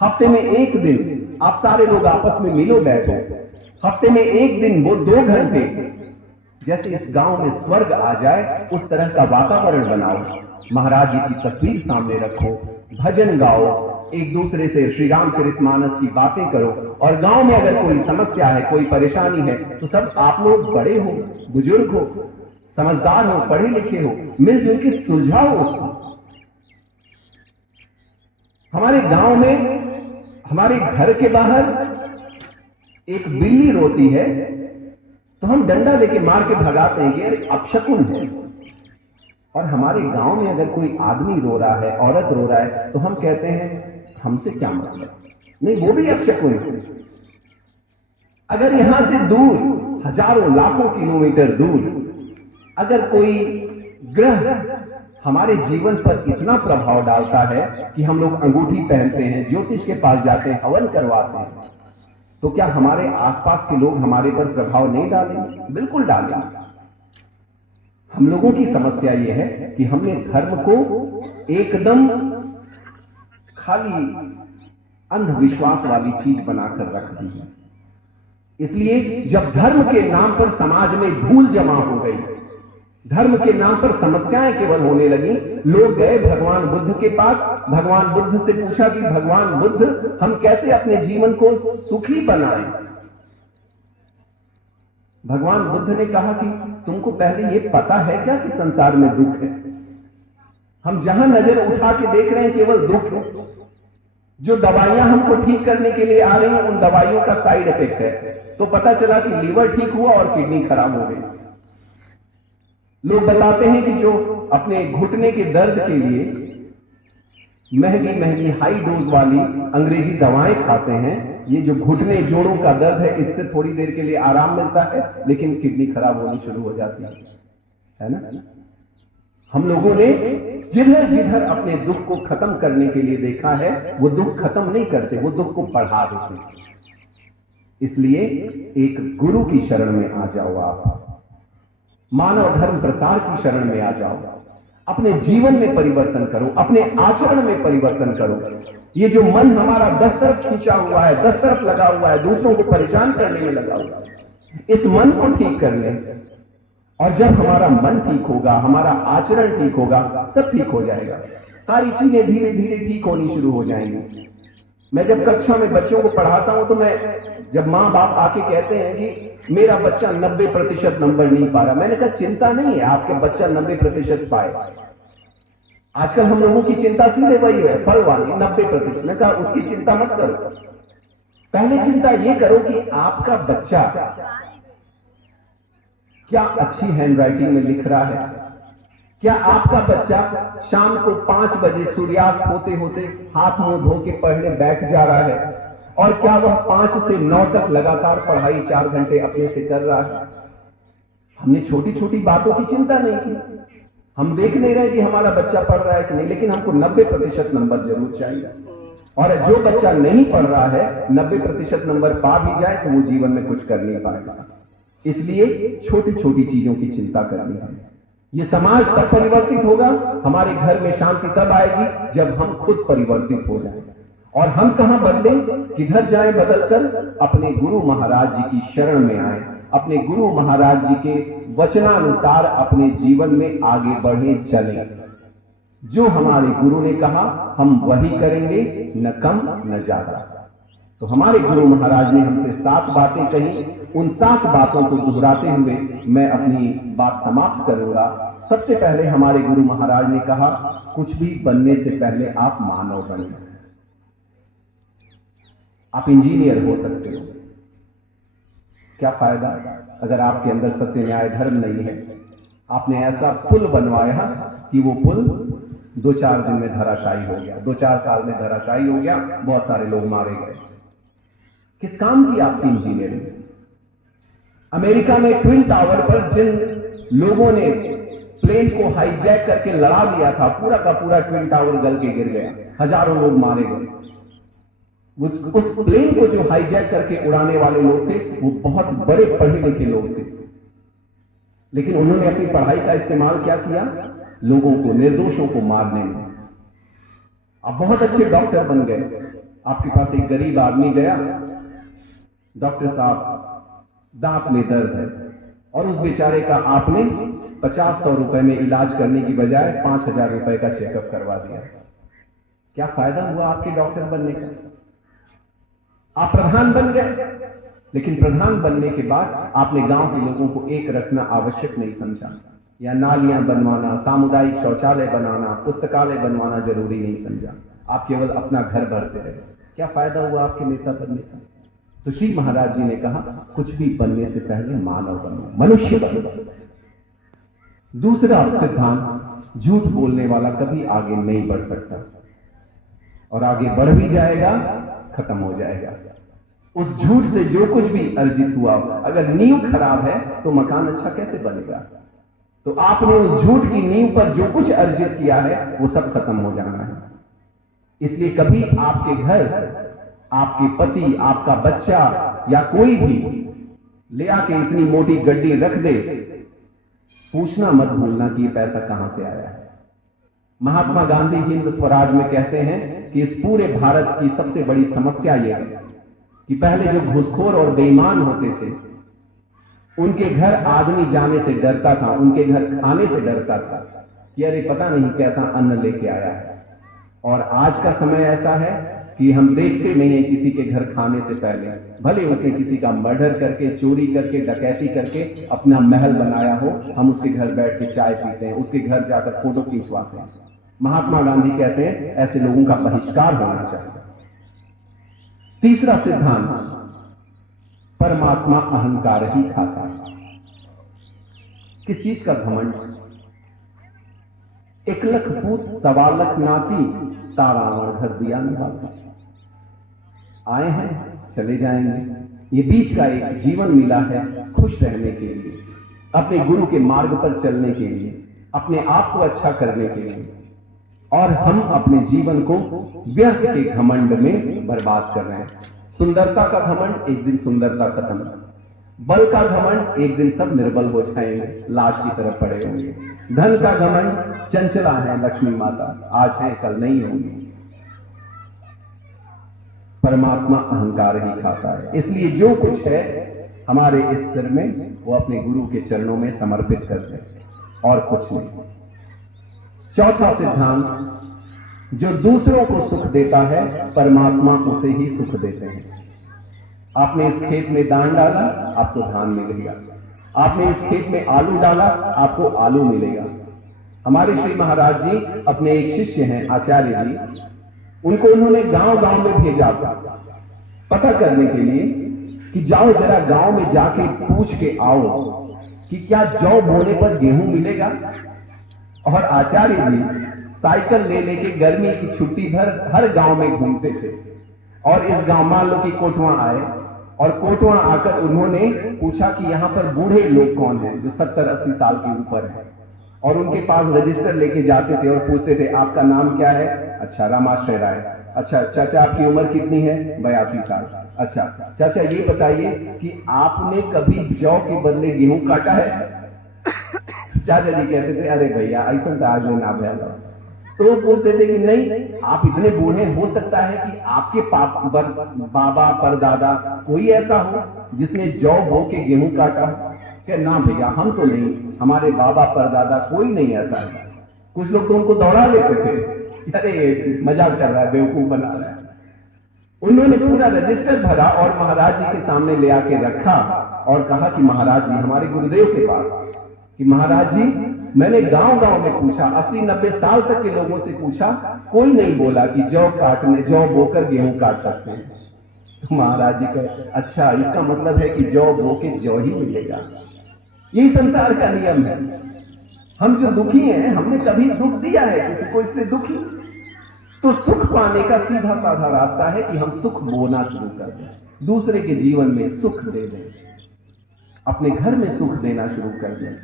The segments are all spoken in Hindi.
हफ्ते में एक दिन आप सारे लोग आपस में मिलो बैठो, हफ्ते में एक दिन वो 2 घंटे जैसे इस गांव में स्वर्ग आ जाए उस तरह का वातावरण बनाओ। महाराज जी की तस्वीर सामने रखो, भजन गाओ, एक दूसरे से श्री रामचरितमानस की बातें करो। और गांव में अगर कोई समस्या है, कोई परेशानी है, तो सब आप लोग बड़े हो, बुजुर्ग हो, समझदार हो, पढ़े लिखे हो, मिलजुल के सुलझाओ उसको। हमारे गांव में, हमारे घर के बाहर एक बिल्ली रोती है तो हम डंडा लेके मार के भगाते हैं कि अरे अपशकुन है। और हमारे गांव में अगर कोई आदमी रो रहा है, औरत रो रहा है, तो हम कहते हैं हमसे क्या मतलब, नहीं वो भी अपशकुन है। अगर यहां से दूर, हजारों लाखों किलोमीटर दूर अगर कोई ग्रह हमारे जीवन पर इतना प्रभाव डालता है कि हम लोग अंगूठी पहनते हैं, ज्योतिष के पास जाते हैं, हवन करवाते हैं, तो क्या हमारे आसपास के लोग हमारे पर प्रभाव नहीं डालेंगे? बिल्कुल डालेंगे। हम लोगों की समस्या यह है कि हमने धर्म को एकदम खाली अंधविश्वास वाली चीज बनाकर रख दी है। इसलिए जब धर्म के नाम पर समाज में धूल जमा हो गई, धर्म के नाम पर समस्याएं केवल होने लगी, लोग गए भगवान बुद्ध के पास, भगवान बुद्ध से पूछा कि भगवान बुद्ध हम कैसे अपने जीवन को सुखी बनाएं। भगवान बुद्ध ने कहा कि तुमको पहले ये पता है क्या कि संसार में दुख है? हम जहां नजर उठा के देख रहे हैं केवल दुख है। जो दवाइयां हमको ठीक करने के लिए आ रही हैं उन दवाइयों का साइड इफेक्ट है। तो पता चला कि लीवर ठीक हुआ और किडनी खराब हो गई। लोग बताते हैं कि जो अपने घुटने के दर्द के लिए महंगी महंगी हाई डोज वाली अंग्रेजी दवाएं खाते हैं, ये जो घुटने जोड़ों का दर्द है इससे थोड़ी देर के लिए आराम मिलता है, लेकिन किडनी खराब होनी शुरू हो जाती है ना। हम लोगों ने जिधर जिधर अपने दुख को खत्म करने के लिए देखा है वो दुख खत्म नहीं करते, वो दुख को बढ़ा देते हैं। इसलिए एक गुरु की शरण में आ जाओ, आप मानव धर्म प्रसार की शरण में आ जाओ, अपने जीवन में परिवर्तन करो, अपने आचरण में परिवर्तन करो। ये जो मन हमारा 10 तरफ खींचा हुआ है, 10 तरफ लगा हुआ है, दूसरों को परेशान करने में लगा हुआ है, इस मन को ठीक कर ले। और जब हमारा मन ठीक होगा, हमारा आचरण ठीक होगा, सब ठीक हो जाएगा। सारी चीजें धीरे धीरे ठीक होनी शुरू हो जाएंगी। मैं जब कक्षा में बच्चों को पढ़ाता हूं तो जब माँ बाप आके कहते हैं कि मेरा बच्चा 90% नंबर नहीं पा रहा, मैंने कहा चिंता नहीं है, आपके बच्चा 90% पाए। आजकल हम लोगों की चिंता सीधे वही है, फल वाली 90%। मैं कहा उसकी चिंता मत करो, पहले चिंता ये करो कि आपका बच्चा क्या अच्छी हैंडराइटिंग में लिख रहा है, क्या आपका बच्चा शाम को 5 बजे सूर्यास्त होते होते हाथ मुंह धो के पढ़ने बैठ जा रहा है, और क्या वह 5 से 9 तक लगातार पढ़ाई 4 घंटे अपने से कर रहा है। हमने छोटी छोटी बातों की चिंता नहीं की, हम देख नहीं रहे कि हमारा बच्चा पढ़ रहा है कि नहीं, लेकिन हमको 90% नंबर जरूर चाहिए। और जो बच्चा नहीं पढ़ रहा है, 90% नंबर पा भी जाए तो वो जीवन में कुछ कर नहीं पाएगा। इसलिए छोटी छोटी चीजों की चिंता करनी है। ये समाज तब परिवर्तित होगा, हमारे घर में शांति तब आएगी जब हम खुद परिवर्तित हो जाएं। और हम कहां बदलें, किधर जाएं? बदलकर अपने गुरु महाराज जी की शरण में आए, अपने गुरु महाराज जी के वचनानुसार अपने जीवन में आगे बढ़े चलें। जो हमारे गुरु ने कहा हम वही करेंगे, न कम न ज्यादा। तो हमारे गुरु महाराज ने हमसे 7 बातें कही, उन 7 बातों को दोहराते हुए मैं अपनी बात समाप्त करूंगा। सबसे पहले हमारे गुरु महाराज ने कहा कुछ भी बनने से पहले आप मानव बने। आप इंजीनियर हो सकते हो, क्या फायदा अगर आपके अंदर सत्य न्याय धर्म नहीं है। आपने ऐसा पुल बनवाया कि वो पुल 2-4 दिन में धराशायी हो गया, 2-4 साल में धराशायी हो गया, बहुत सारे लोग मारे गए। किस काम की आपकी इंजीनियरिंग? अमेरिका में ट्विन टावर पर जिन लोगों ने प्लेन को हाईजैक करके लड़ा दिया था, पूरा का पूरा ट्विन टावर गल के गिर गया, हजारों लोग मारे गए। उस प्लेन को जो हाईजैक करके उड़ाने वाले लोग थे वो बहुत बड़े पढ़े लिखे लोग थे, लेकिन उन्होंने अपनी पढ़ाई का इस्तेमाल क्या किया? लोगों को, निर्दोषों को मारने में। अब बहुत अच्छे डॉक्टर बन गए, आपके पास एक गरीब आदमी गया, डॉक्टर साहब दांत में दर्द है, और उस बेचारे का आपने 50-100 रुपए में इलाज करने की बजाय 5,000 रुपए का चेकअप करवा दिया। क्या फायदा हुआ आपके डॉक्टर बनने का? आप प्रधान बन गए, लेकिन प्रधान बनने के बाद आपने गांव के लोगों को एक रखना आवश्यक नहीं समझा, या नालियां बनवाना, सामुदायिक शौचालय बनाना, पुस्तकालय बनवाना जरूरी नहीं समझा। आप केवल अपना घर भरते रहे। क्या फायदा हुआ आपके नेता बनने का? तो श्री महाराज जी ने कहा, कुछ भी बनने से पहले मानव बनो, मनुष्य बनो। दूसरा सिद्धांत, झूठ बोलने वाला कभी आगे नहीं बढ़ सकता, और आगे बढ़ भी जाएगा खत्म हो जाएगा। उस झूठ से जो कुछ भी अर्जित हुआ, अगर नींव खराब है तो मकान अच्छा कैसे बनेगा? तो आपने उस झूठ की नींव पर जो कुछ अर्जित किया है वो सब खत्म हो जाना है। इसलिए कभी आपके घर, आपके पति, आपका बच्चा या कोई भी ले आके इतनी मोटी गड्डी रख दे, पूछना मत भूलना कि ये पैसा कहां से आया है। महात्मा गांधी हिंद स्वराज में कहते हैं कि इस पूरे भारत की सबसे बड़ी समस्या यह है कि पहले जो घूसखोर और बेईमान होते थे, उनके घर आदमी जाने से डरता था, उनके घर खाने से डरता था कि अरे पता नहीं कैसा अन्न लेके आया है। और आज का समय ऐसा है कि हम देखते नहीं है किसी के घर खाने से पहले, भले उसने किसी का मर्डर करके, चोरी करके, डकैती करके अपना महल बनाया हो, हम उसके घर बैठ के चाय पीते हैं, उसके घर जाकर फोटो खींचवाते हैं। महात्मा गांधी कहते हैं ऐसे लोगों का बहिष्कार होना चाहिए। तीसरा सिद्धांत, परमात्मा अहंकार ही खाता है। किस चीज का घमंड? 1 लख पूत 1.25 लाख नाती, तारावण घर दिया निभाता। आए हैं चले जाएंगे। ये बीच का एक जीवन मिला है खुश रहने के लिए, अपने गुरु के मार्ग पर चलने के लिए, अपने आप को अच्छा करने के लिए, और हम अपने जीवन को व्यर्थ के घमंड में बर्बाद कर रहे हैं। सुंदरता का घमंड, एक दिन सुंदरता खत्म। बल का घमंड, एक दिन सब निर्बल हो जाएंगे, लाश की तरफ पड़े होंगे। धन का घमंड, चंचला है लक्ष्मी माता, आज है कल नहीं होंगी। परमात्मा अहंकार ही खाता है। इसलिए जो कुछ है हमारे इस सिर में, वो अपने गुरु के चरणों में समर्पित करते हैं और कुछ नहीं। चौथा सिद्धांत, जो दूसरों को सुख देता है, परमात्मा उसे ही सुख देते हैं। आपने इस खेत में दान डाला, आपको धान मिलेगा। आपने इस खेत में आलू डाला, आपको आलू मिलेगा। हमारे श्री महाराज जी अपने एक शिष्य हैं आचार्य जी, उनको उन्होंने गांव-गांव में भेजा पता करने के लिए कि जाओ जरा गांव में जाके पूछ के आओ कि क्या जौ बोने पर गेहूं मिलेगा। और आचार्य जी साइकिल ले लेके गर्मी की छुट्टी भर हर गांव में घूमते थे। और इस गांव, मान लो कि कोटवा आए, और कोटवा आकर उन्होंने पूछा कि यहाँ पर बूढ़े लोग कौन हैं जो 70-80 साल के ऊपर हैं, और उनके पास रजिस्टर लेके जाते थे और पूछते थे आपका नाम क्या है? अच्छा, रामाश्रय राय। अच्छा चाचा, आपकी उम्र कितनी है? 82 साल। अच्छा चाचा, ये बताइए कि आपने कभी जौ के बदले गेहूं काटा है? चाचा जी कहते थे अरे भैया ऐसा तो आज में ना भैया। तो वो पूछते थे कि नहीं, आप इतने बूढ़े, हो सकता है कि आपके बाबा परदादा कोई ऐसा हो जिसने जौ बो के गेहूं काटा हो? क्या ना भैया, हम तो नहीं, हमारे बाबा परदादा कोई नहीं ऐसा है। कुछ लोग तो उनको दौड़ा लेते थे, अरे मजाक कर रहा है, बेवकूफ बना रहा है। उन्होंने पूरा रजिस्टर भरा और महाराज जी के सामने ले आके रखा और कहा कि महाराज जी, हमारे गुरुदेव के पास, कि महाराज जी मैंने गांव-गांव में पूछा, 80-90 साल तक के लोगों से पूछा, कोई नहीं बोला कि जौ बोकर गेहूं काट सकते हैं। तो महाराज जी कहे अच्छा, इसका मतलब है कि जौ बो के जौ ही मिलेगा। यही संसार का नियम है। हम जो दुखी हैं, हमने कभी दुख दिया है किसी को, इसलिए दुखी। तो सुख पाने का सीधा साधा रास्ता है कि हम सुख बोना शुरू कर दें, दूसरे के जीवन में सुख दे दें, अपने घर में सुख देना शुरू कर दें,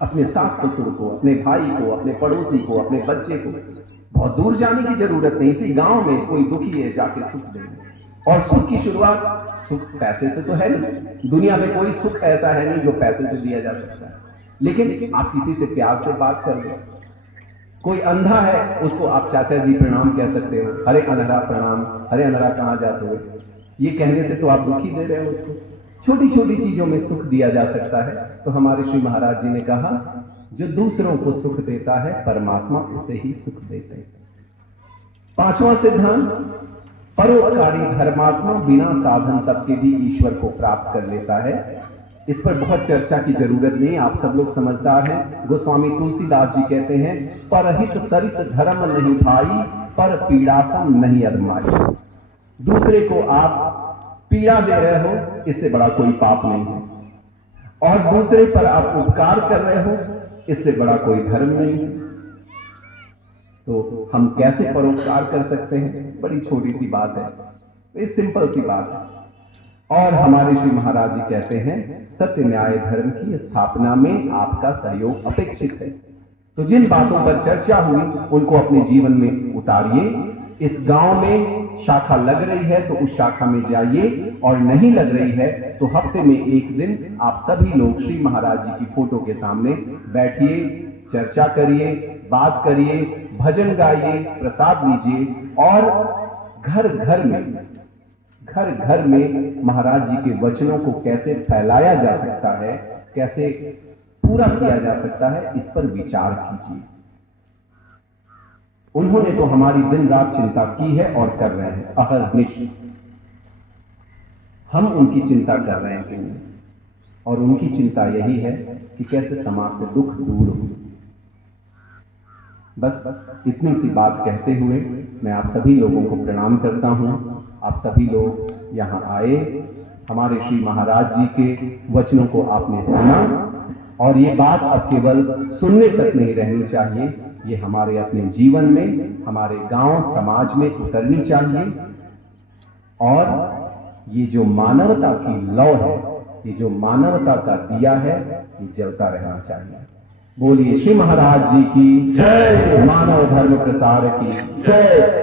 अपने सास ससुर को, अपने भाई को, अपने पड़ोसी को, अपने बच्चे को। बहुत दूर जाने की जरूरत नहीं, इसी गांव में कोई दुखी है, जाके सुख दें। और सुख की शुरुआत, सुख पैसे से तो है नहीं, दुनिया में कोई सुख ऐसा है नहीं जो पैसे से दिया जा सकता है। लेकिन आप किसी से प्यार से बात कर लो, कोई अंधा है, उसको आप चाचा जी प्रणाम कह सकते हो, अरे अंधरा प्रणाम, अरे अंधरा कहाँ जाते हो, ये कहने से तो आप दुख ही दे रहे हो उसको। छोटी छोटी चीजों में सुख दिया जा सकता है। तो हमारे श्री महाराज जी ने कहा, जो दूसरों को सुख देता है परमात्मा उसे ही सुख देते हैं। पांचवा सिद्धांत, परोपकारी धर्मात्मा बिना साधन तक के भी ईश्वर को प्राप्त कर लेता है। इस पर बहुत चर्चा की जरूरत नहीं, आप सब लोग समझदार हैं। गोस्वामी तुलसीदास जी कहते हैं, परहित सरिस धर्म नहीं भाई, पर पीड़ासम नहीं अदमाई। दूसरे को आप पीड़ा दे रहे हो, इससे बड़ा कोई पाप नहीं है, और दूसरे पर आप उपकार कर रहे हो, इससे बड़ा कोई धर्म नहीं है। तो हम कैसे परोपकार कर सकते हैं? बड़ी छोटी सी बात है, ये सिंपल सी बात है। और हमारे श्री महाराज जी कहते हैं, सत्य न्याय धर्म की स्थापना में आपका सहयोग अपेक्षित है। तो जिन बातों पर चर्चा हुई उनको अपने जीवन में उतारिए। इस गांव में शाखा लग रही है तो उस शाखा में जाइए, और नहीं लग रही है तो हफ्ते में एक दिन आप सभी लोग श्री महाराज जी की फोटो के सामने बैठिए, चर्चा करिए, बात करिए, भजन गाइए, प्रसाद लीजिए, और घर घर में महाराज जी के वचनों को कैसे फैलाया जा सकता है, कैसे पूरा किया जा सकता है, इस पर विचार कीजिए। उन्होंने तो हमारी दिन रात चिंता की है और कर रहे हैं अहर्निश। हम उनकी चिंता कर रहे हैं कि नहीं, और उनकी चिंता यही है कि कैसे समाज से दुख दूर हो। बस इतनी सी बात कहते हुए मैं आप सभी लोगों को प्रणाम करता हूं। आप सभी लोग यहां आए, हमारे श्री महाराज जी के वचनों को आपने सुना, और ये बात अब केवल सुनने तक नहीं रहनी चाहिए, ये हमारे अपने जीवन में, हमारे गांव समाज में उतरनी चाहिए। और ये जो मानवता की लौ है, ये जो मानवता का दिया है, ये जलता रहना चाहिए। बोलिए श्री महाराज जी की जय, मानव धर्म प्रसार की जय।